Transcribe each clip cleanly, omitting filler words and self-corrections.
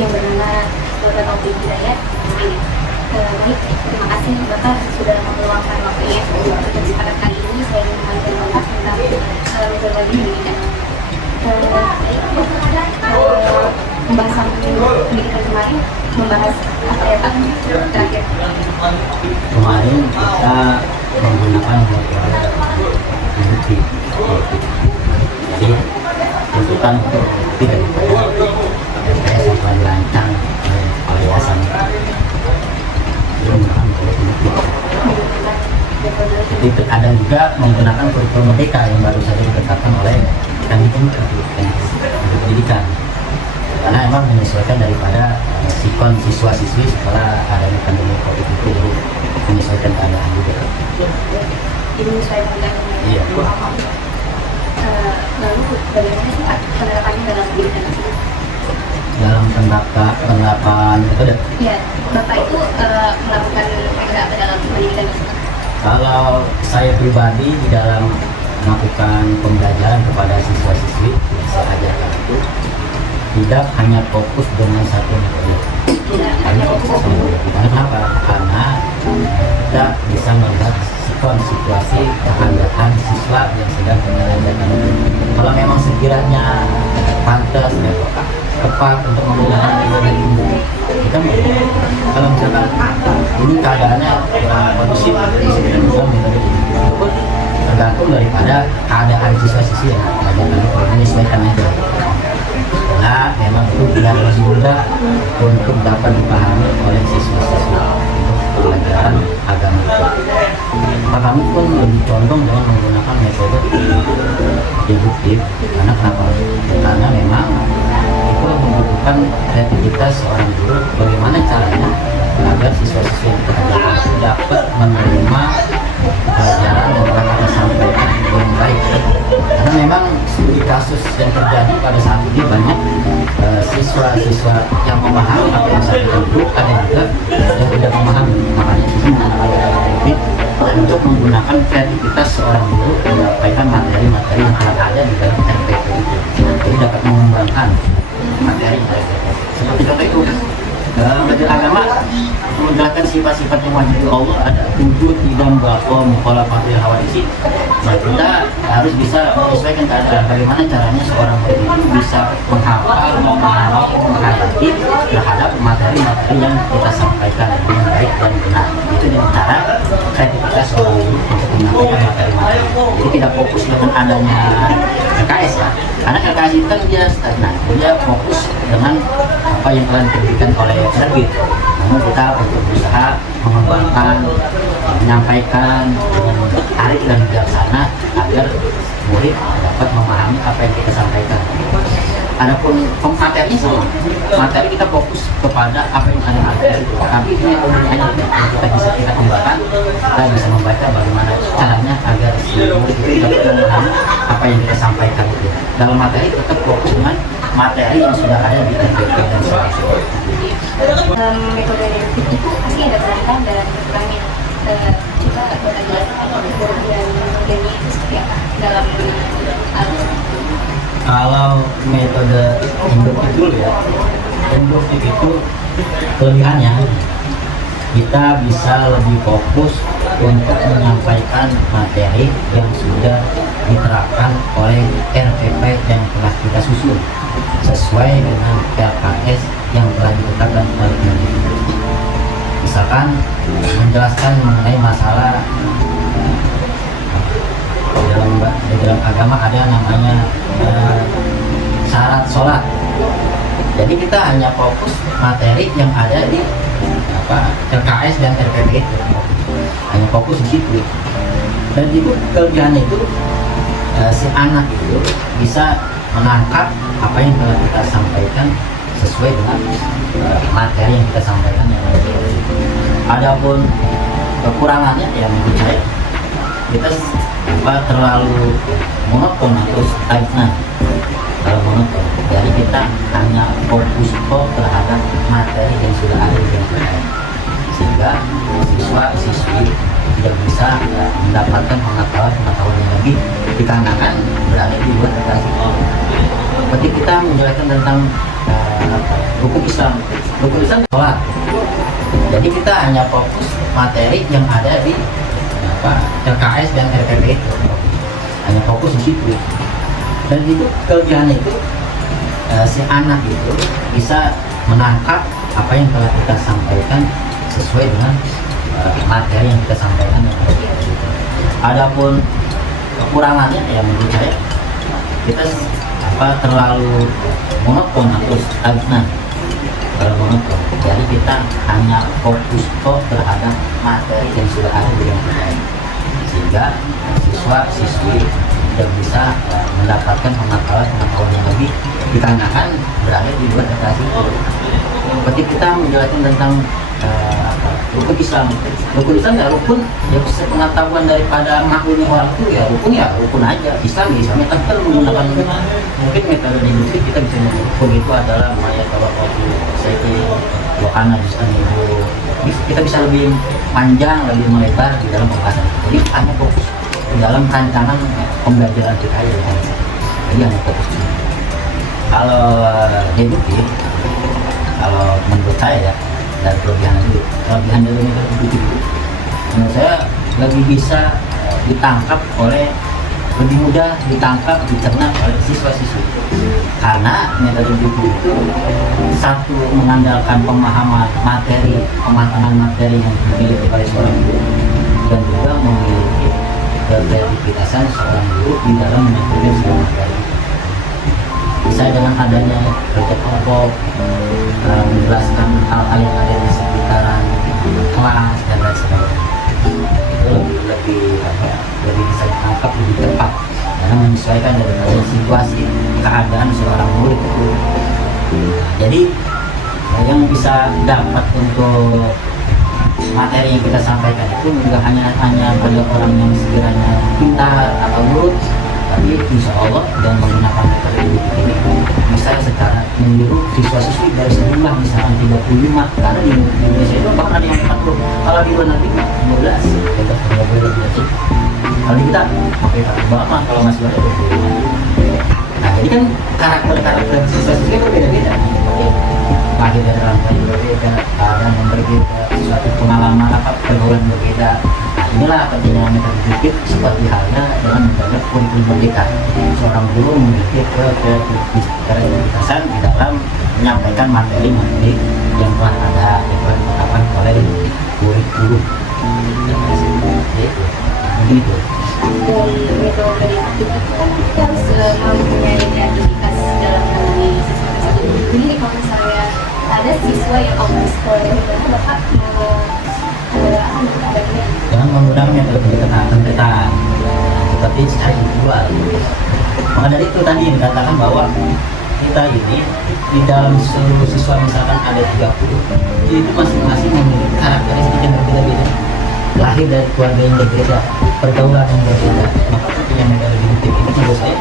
yang bernama Bapak Taufik Hidayat. Baik, terima kasih Bapak sudah meluangkan waktunya untuk kesempatan kali ini. Saya ingin mengajar Bapak tentang metodologi pendidikan. Pembahasan pendidikan kemarin membahas apa ya Pak terakhir? Kemarin kita menggunakan metode induktif. Jadi tuntutan untuk tidak daripada MTS yang telah dirancang oleh yayasan itu menggunakan metode induktif. Jadi terkadang juga menggunakan kurikulum merdeka yang baru saja ditetapkan oleh Kemdikbud pendidikan, karena memang menyesuaikan daripada sikon siswa-siswi setelah adanya pandemi COVID itu, jadi menyesuaikan keadaan juga. Jadi menyesuaikan dengan Iya. Lalu bagaimana sih Pak penerapannya dalam pendidikan tersebut? Dalam penerapan metode, Ya, Bapak itu melakukan metode apa dalam pendidikan tersebut? kalau saya pribadi di dalam melakukan pembelajaran kepada siswa-siswi yang saya ajarkan itu tidak hanya fokus dengan satu metode. Hanya fokus satu metode. Karena kenapa? Karena kita bisa melihat sikon situasi keadaan siswa yang sedang kita ajarkan. Kalau memang sekiranya pantas dan tepat untuk menggunakan metode ini, kita menggunakan. Kalau misalkan ini keadaannya kondusif, kita menggunakan metode ini. Itu tergantung daripada keadaan siswa-siswi yang ajarkan itu, menyesuaikan aja. Nah, memang itu tidak lebih mudah untuk dapat dipahami oleh siswa-siswa untuk pelajaran agama. Maka kami pun lebih condong dengan menggunakan metode induktif. Karena kenapa? Karena memang itu membutuhkan kreativitas seorang guru, bagaimana caranya agar siswa-siswa yang kita ajarkan dapat menerima pelajaran yang telah kita sampaikan dengan baik. Karena memang di kasus yang terjadi pada saat ini banyak siswa-siswa yang memahami apa yang saya guru, ada juga yang tidak memahami. Makanya kita menggunakan teknik untuk menggunakan kreativitas seorang guru menyampaikan materi-materi yang telah ada di dalam RPP itu, jadi dapat mengembangkan materi. Seperti contoh itu, dalam belajar agama menjelaskan sifat-sifat yang wajib Allah, ada wujud, idam, baqo, mukhalafatil hawadits. Nah, kita harus bisa menyesuaikan keadaan. Bagaimana caranya seorang murid itu bisa menghafal, memahami, menghadapi terhadap materi-materi yang kita sampaikan dengan baik dan benar. Itu dengan cara kreativitas seorang guru untuk menyampaikan materi-materi. Jadi tidak fokus dengan adanya LKS ya, karena LKS itu kan dia stagnan, dia fokus dengan apa yang telah diberikan oleh terbit. Namun kita untuk berusaha mengembangkan, menyampaikan dengan tarik dan bijaksana agar murid dapat memahami apa yang kita sampaikan. Adapun materi sama, materi kita fokus kepada apa yang ada materi, tapi ini hanya kita bisa kita kembangkan, kita bisa membaca bagaimana caranya agar si murid itu dapat memahami apa yang kita sampaikan itu. Dalam materi tetap fokus dengan materi yang sudah ada di RPP dan sebagainya. Metode induktif itu pasti ada kelebihan dan kekurangannya. Coba Bapak jelaskan kelebihan metodenya itu seperti apa dalam alur. Kalau metode induktif dulu ya, induktif itu kelebihannya kita bisa lebih fokus untuk menyampaikan materi yang sudah diterapkan oleh RPP yang telah kita susun sesuai dengan LKS yang telah ditetapkan oleh Kemdikbud. Misalkan menjelaskan mengenai masalah di dalam agama ada namanya syarat sholat. Jadi kita hanya fokus materi yang ada di LKS dan RPP itu, hanya fokus di situ. Dan itu kelebihannya itu si anak itu bisa menangkap apa yang telah kita sampaikan sesuai dengan materi yang kita sampaikan. Adapun kekurangannya ya menurut saya kita terlalu monoton atau stagnan. Kalau monoton, jadi kita hanya fokus terhadap materi yang sudah ada di LKS, sehingga siswa-siswi tidak bisa mendapatkan pengetahuan yang lebih dikarenakan berada di luar LKS. Seperti kita menjelaskan tentang hukum Islam, penulisan sekolah. Jadi kita hanya fokus materi yang ada di LKS dan RPP itu, hanya fokus di situ. Dan itu kelebihannya itu si anak itu bisa menangkap apa yang telah kita sampaikan sesuai dengan materi yang kita sampaikan. Adapun kekurangannya ya menurut saya kita terlalu monoton atau stagnan, terlalu monoton. Jadi kita hanya fokus terhadap materi yang sudah ada di dalam kita, sehingga siswa-siswi tidak bisa mendapatkan pengetahuan yang lebih, dikarenakan berada di luar edukasi itu. Ketika kita menjelaskan tentang rukun Islam ya rukun, ya pengetahuan daripada maklumnya orang itu ya rukun aja. Islam tapi kan menggunakan mungkin metode deduktif, kita bisa menyebut rukun itu adalah maya tawakkaltu sayyidi wa ana itu. Kita bisa lebih panjang, lebih melebar di dalam pembahasan itu. Jadi hanya fokus di dalam rancangan pembelajaran kita ya. Jadi hanya fokus. Kalau deduktif, kalau menurut saya ya, dan kelebihan dari metode deduktif itu menurut saya lebih bisa lebih mudah ditangkap, dicerna oleh siswa-siswi, karena metode deduktif itu satu mengandalkan pemahaman materi yang dimiliki oleh seorang guru, dan juga memiliki kreativitasan seorang guru di dalam menyampaikan sebuah materi. Bisa dengan adanya kerja kelompok, menjelaskan hal-hal yang ada di sekitaran kelas dan lain sebagainya, itu lebih bisa ditangkap lebih cepat karena menyesuaikan dengan situasi keadaan seorang murid itu. Jadi yang bisa dapat untuk materi yang kita sampaikan itu juga hanya pada orang yang sekiranya pintar atau nurut, tapi insya Allah dengan menggunakan metode deduktif ini bisa secara menyeluruh siswa-siswi dari sejumlah misalkan 35, karena di Indonesia itu bahkan ada yang 40, kalau di luar negeri 15, kita nggak boleh lebih dari itu. Kalau di kita pakai kata Obama, kalau masih ada 25. Nah jadi kan karakter siswa-siswi itu beda-beda, lahir dari orang tua yang berbeda, keadaan yang berbeda, suatu pengalaman pergaulan berbeda. Inilah pentingnya metode deduktif, seperti halnya dengan metode kurikulum merdeka. Seorang guru memiliki kreativitasan di dalam menyampaikan materi-materi yang telah ada, yang telah ditetapkan oleh kurikulum. Begitu. Dan metode deduktif itu kan kita harus mempunyai kreativitas dalam menangani siswa tersebut. Jadi kalau misalnya ada siswa yang optimis kalau Bapak mau ada jangan menggunakan metode pendekatan seperti secara individual. Maka dari itu tadi yang dikatakan bahwa kita ini di dalam seluruh siswa misalkan ada 30, itu masing-masing memiliki karakteristik yang berbeda-beda, lahir dari keluarga yang berbeda, pergaulan yang berbeda. Maka ketika metode deduktif ini menurut saya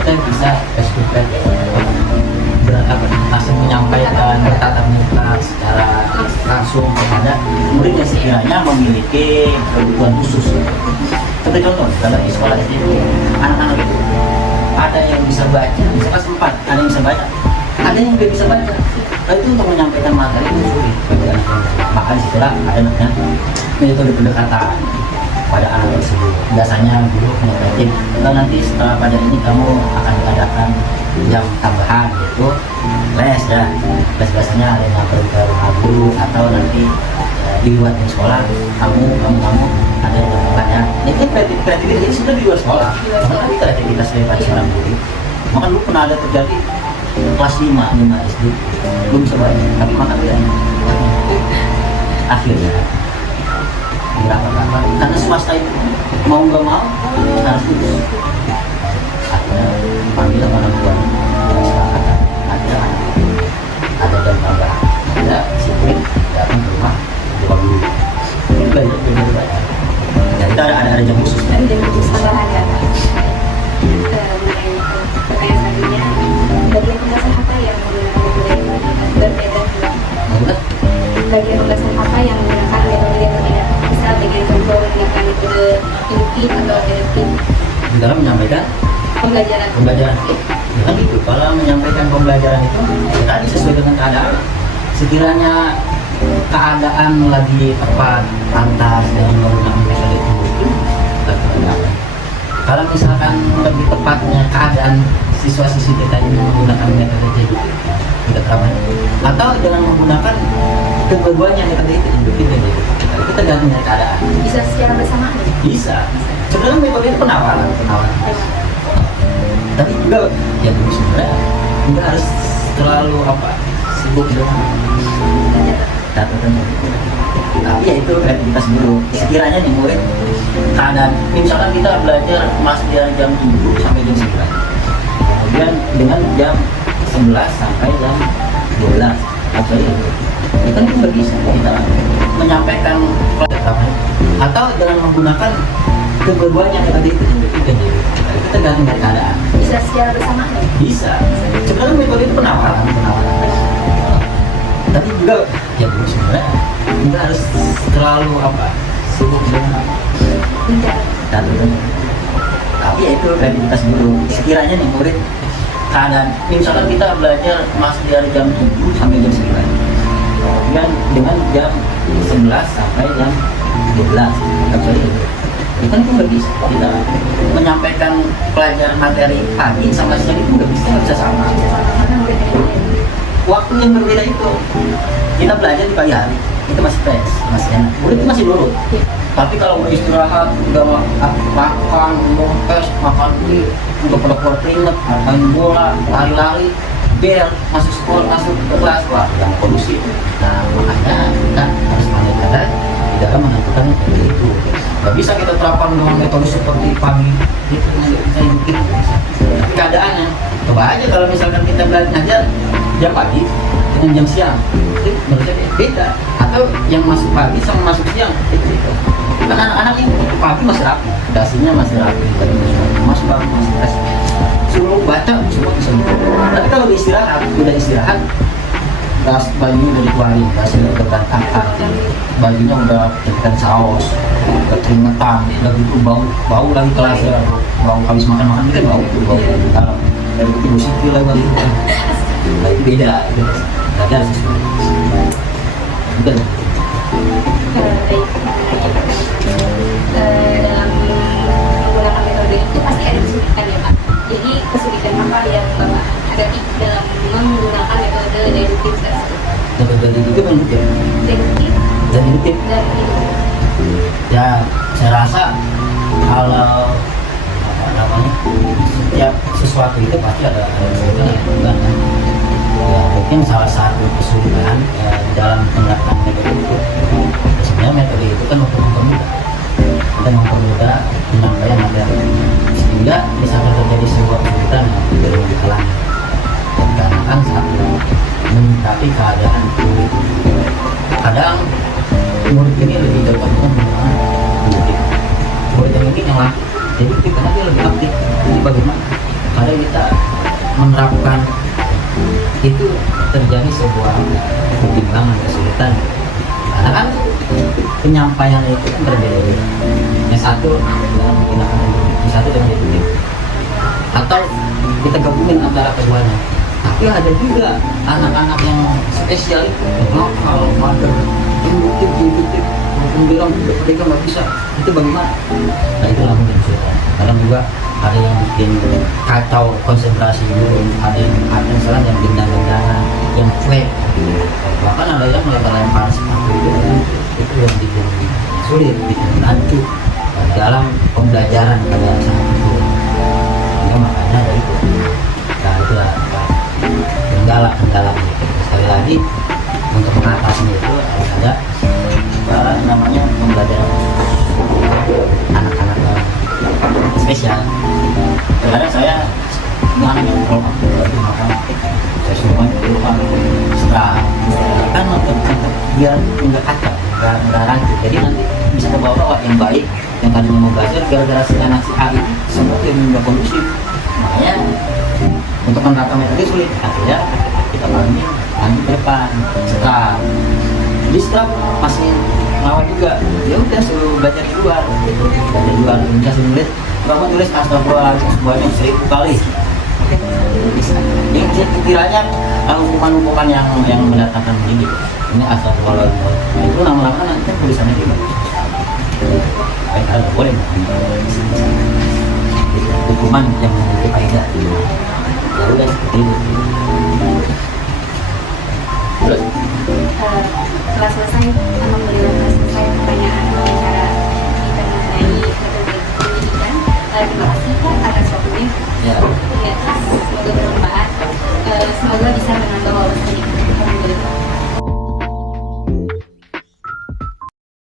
kita bisa eksekutif langsung menyampaikan bertatap muka secara langsung kepada murid yang sekiranya memiliki kebutuhan khusus. Seperti contoh dalam sekolah SD itu anak-anak itu ada yang bisa baca, misalkan sempat ada yang bisa baca, ada yang tidak bisa baca. Nah, itu untuk menyampaikan materi itu sulit bagi anak-anak. Maka disitulah ada namanya metode pendekatan pada anak tersebut. Biasanya guru menyampaikan, kalau nanti setelah pada ini kamu akan diadakan jam tambahan yaitu les ya. Les biasanya ada yang pergi ke rumah guru atau nanti di luar sekolah kamu ada yang tambahan ya. Ini kan kreativitas ini sudah di luar sekolah. Maka kreativitas daripada seorang guru. Maka dulu pernah ada terjadi kelas 5 SD belum bisa baca, tapi maka dia akhirnya rapat-rapat karena swasta itu mau nggak mau harus lulus. Akhirnya panggil orang tua kesepakatan ada jam tambahan, ada si murid datang ke rumah guru belajar. Dan kita ada jam khusus. Ada jam khusus tambahan ya. Pertanyaan selanjutnya, bagian pembahasan apa yang menggunakan metode yang berbeda? Bagian pembahasan apa yang menggunakan metode yang berbeda? Misal bagian contoh menggunakan metode induktif atau deduktif di dalam menyampaikan pembelajaran. Ya kan gitu, kalau menyampaikan pembelajaran itu ya tadi sesuai dengan keadaan sekiranya keadaan lagi tepat pantas dengan menggunakan metode itu kita gunakan. Kalau misalkan lebih tepatnya keadaan siswa-siswi kita ini menggunakan metode jadi kita terapkan, atau dengan menggunakan kedua-duanya metode itu induktif dan deduktif, itu tergantung dari keadaan. Bisa secara bersamaan. Bisa. Sebenarnya metode itu penawaran. Tapi juga ya sebenarnya juga harus terlalu sibuk dengan catatan. Tapi ya itu kreativitas dulu. Sekiranya nih murid keadaan, misalkan kita belajar masih dari jam 7 sampai jam 9, kemudian dengan jam 11 sampai jam 12 itu kan juga bisa kita menyampaikan pelajaran, atau dengan menggunakan kedua-duanya tadi itu tergantung dari keadaan. Bisa secara bersamaan. Bisa. Sebenarnya metode itu penawaran. Tapi juga ya sebenarnya kita harus terlalu sibuk dengan catatan. Tapi ya itu kreativitas dulu. Sekiranya nih murid keadaan, misalkan kita belajar masih dari jam 7 sampai jam 9, kemudian dengan jam 11 sampai jam 12 itu kan juga bisa kita menyampaikan pelajaran materi pagi sama siang itu nggak bisa sama. Waktu yang berbeda itu kita belajar di pagi hari itu masih fresh, masih enak, murid itu masih nurut. Tapi kalau mau istirahat udah makan, ngopes, makan mie, udah pada keluar keringet, main bola, lari-lari, bel, masuk sekolah, masuk ke kelas, wah yang kondusif. Nah makanya kita harus pandai-pandai di dalam menentukan itu. Gak bisa kita terapkan dengan metode seperti pagi itu nggak bisa bikin. Keadaannya coba aja kalau misalkan kita belajar jam pagi dengan jam siang itu menurut saya beda, atau yang masuk pagi sama masuk siang itu kan anak-anak yang pagi masih rapi, dasinya masih rapi, masuk pagi masih fresh, suruh baca semua bisa gitu. Tapi kalau udah istirahat das bajunya udah dikeluarin, dasnya udah berantakan, bajunya udah jadikan saus, udah keringetan, udah gitu bau lagi kelasnya, bau habis makan itu kan bau dalam, dari itu musik lagi, nah itu beda, itu belajar sesuatu. Betul. Dalam menggunakan metode itu pasti ada kesulitan ya Pak. Jadi kesulitan apa yang Bapak hadapi dalam menggunakan metode deduktif tersebut? Metode deduktif kan deduktif. Ya saya rasa kalau setiap sesuatu itu pasti ada kesulitan yang bukan kan. Ya mungkin salah satu kesulitan dalam menerapkan metode itu sebenarnya metode itu kan untuk mempermudah penyampaian materi, sehingga misalkan terjadi sebuah kesulitan yang tidak dihalangi dikarenakan satu menyikapi keadaan murid. Kadang murid ini lebih cocok dengan menggunakan deduktif, murid yang ini yang latih deduktif karena dia lebih aktif. Jadi bagaimana kalau kita menerapkan itu terjadi sebuah kebimbangan, kesulitan, karena kan penyampaian itu kan berbeda. Yang satu dengan menggunakan deduktif, yang satu dengan deduktif, atau kita gabungin antara keduanya. Tapi ada juga anak-anak yang spesial itu lokal, mager, deduktif, mungkin bilang mereka nggak bisa, itu bagaimana? Nah itulah mungkin kesulitan. Kadang juga ada yang bikin kacau konsentrasi dulu, ada yang misalnya yang gendang-gendangan, yang fake, bahkan ada yang melempar sepatu itu yang bikin sulit, bikin rancu dalam pembelajaran pada saat itu. Ya makanya ada itu. Nah itulah kendala gitu. Sekali lagi untuk mengatasinya itu harus ada namanya pembelajaran anak-anak spesial. Kadang saya anak yang makan saya semua itu setelah kan untuk biar nggak kacau, nggak rancu. Jadi nanti bisa bawa yang baik yang tadinya mau belajar gara-gara si anak si A itu semua yang nggak kondusif. Makanya untuk menerapkan metode sulit, akhirnya kita bangun lanjut ke depan setelah masih lawan juga, ya udah suruh belajar di luar, bisa nulis, kamu tulis astagfirullah semuanya 1000 kali, bisa. Yang kiranya hukuman-hukuman yang mendatangkan ini ini asal kalau itu lama-lama nanti kan tulisannya gitu. Baik, kalau boleh hukuman yang memiliki faedah. Ya udah seperti itu. Terus Setelah selesai, alhamdulillah telah selesai pertanyaan wawancara kita mengenai metode pendidikan. Terima kasih Kak atas waktunya. ya Ya, semoga bermanfaat. Semoga bisa menambah wawasan